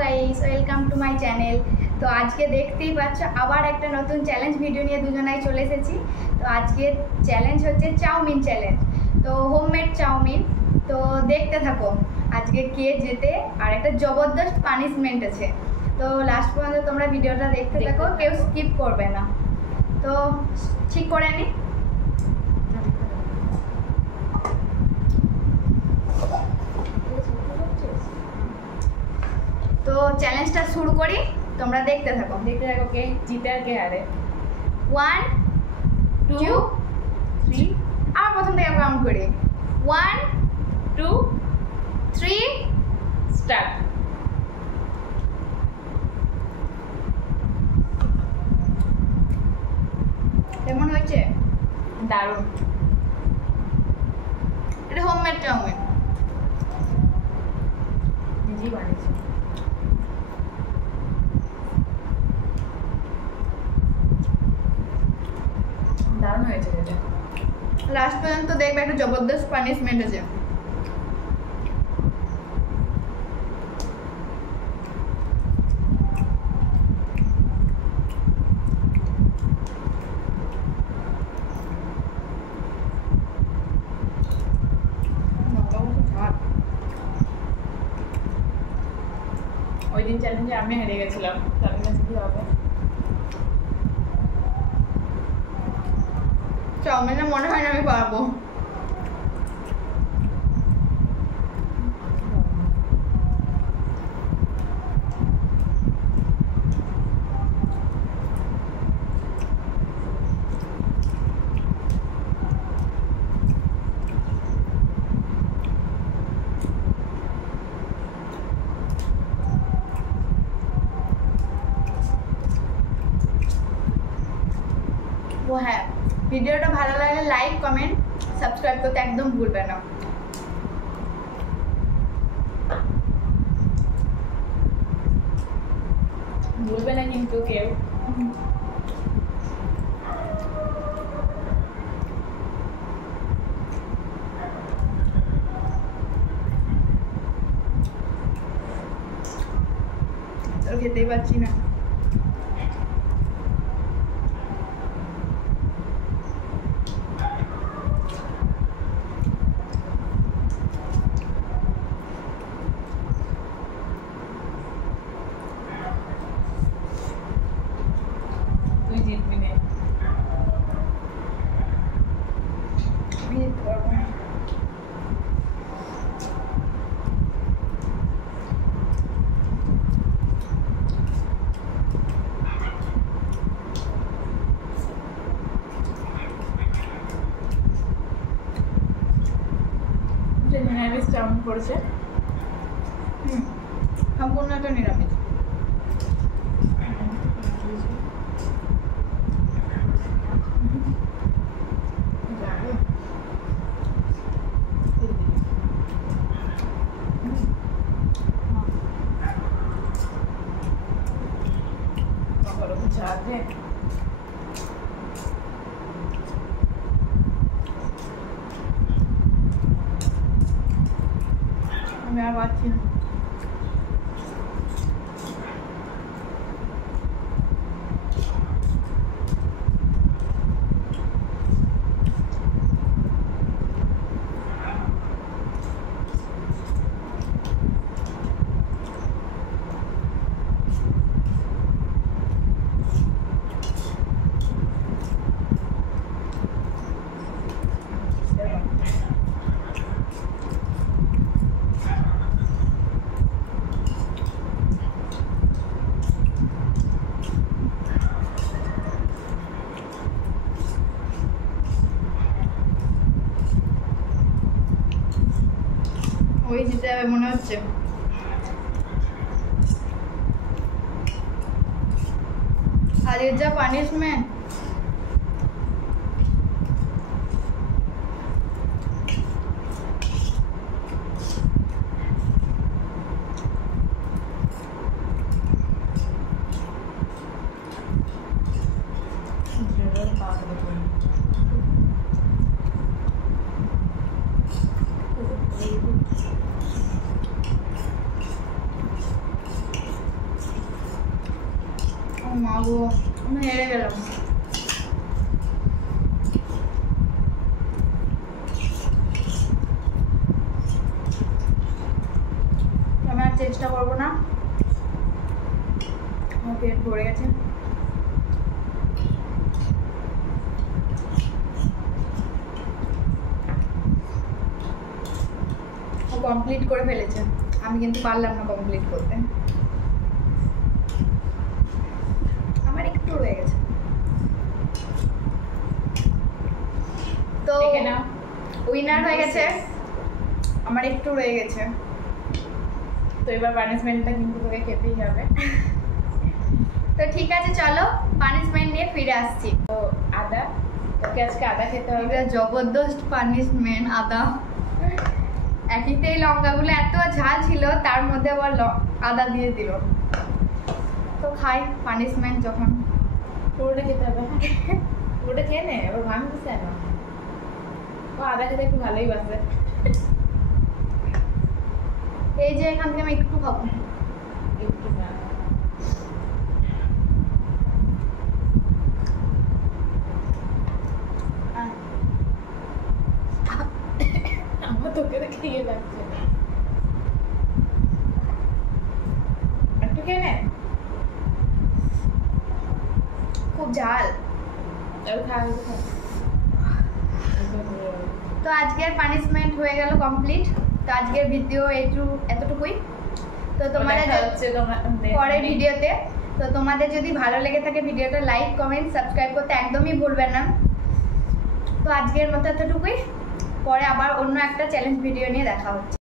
Guys, welcome to my channel. তো আজকে দেখতেই পাচ্ছ আবার একটা নতুন চ্যালেঞ্জ ভিডিও নিয়ে দুজনাই চলে এসেছি। তো আজকে চ্যালেঞ্জ হচ্ছে চাউমিন চ্যালেঞ্জ। তো হোমমেড চাউমিন। তো দেখতে থাকো আজকে কে জেতে, আর একটা জবরদস্ত পানিশমেন্ট আছে। তো লাস্ট পর্যন্ত তোমরা ভিডিওটা দেখতে থাকো, কেউ স্কিপ করবে না। তো ঠিক করে নি। তো চ্যালেঞ্জটা শুরু করি, তোমরা দেখতে থাকো কে জিতে আর কে হারে। 1 2 3 আবার প্রথম থেকে কাউন্ট করি। 1 2 3 স্টার্ট। কেমন হয়েছে? দারুণ। এটা হোমমেড চাউমিন, নিজেই বানিয়েছি। দারুণ হয়েছে এটা। লাস্ট পর্যন্ত দেখবে একটা জবরদস্ত পানিশমেন্ট আছে। ওই দিন চ্যালেঞ্জে আমি হেরে গেছিলাম, তার কাছে কি হবে? চাউমিনে মনে হয় না আমি পারবো। ও হ্যাঁ, ভিডিওটা ভালো লাগলে লাইক কমেন্ট সাবস্ক্রাইব করতে একদম ভুলবে না। ভুলবে না কিন্তু কেউ। তো খেতেই পাচ্ছি না। তুই জিতবি না। আমি যেতে পারবো না। নিরামিষ চাউমিন করেছে। সম্পূর্ণ একটা নিরামিষ। আমি আর পাচ্ছি না। ওই জিতে যাবে মনে হচ্ছে। আজকের যা পানিশমেন্ট। মা গো, আমি হেরে গেলাম। আমি আর চেষ্টা করবো না, আমার পেট ভরে গেছে। ও কমপ্লিট করে ফেলেছে, আমি কিন্তু পারলাম না কমপ্লিট করতে। আমার একটু রয়ে গেছে। তো উইনার হয়ে গেছে, আমার একটু রয়ে গেছে। তো এবার পানিশমেন্টটা কিন্তু তোকে খেতেই হবে। তো ঠিক আছে, চলো পানিশমেন্ট নিয়ে ফিরে আসছি। তো আদা, তোকে আজকে আদা খেতে হবে। এটা জবরদস্ত পানিশমেন্ট, আদা। একইতেই লঙ্কাগুলো এত ঝাল ছিল, তার মধ্যে আবার আদা দিয়ে দিল। তো খাই পানিশমেন্ট যখন। পুরোটা খেতে হবে। পুরোটা খেয়ে নে, এবার ভাঙছিস কেন? ও আদা খেতে একটু ভালোই বাসে। এই যে এখান থেকে আমি একটু খাবো। একটু না। আমার তোকে তো খেয়ে যাচ্ছে। একটু খেয়ে নে। খুব ঝাল। এবার খা, এবার খা। তো আজকের পানিশমেন্ট হয়ে গেল কমপ্লিট। তো আজকের ভিডিও এতটুকুই। তো তোমাদের পরের ভিডিওতে। তো তোমাদের যদি ভালো লেগে থাকে ভিডিওটা লাইক কমেন্ট সাবস্ক্রাইব করতে একদমই ভুলবেন না। তো আজকের মতো এতটুকুই, পরে আবার অন্য একটা চ্যালেঞ্জ ভিডিও নিয়ে দেখা হচ্ছে।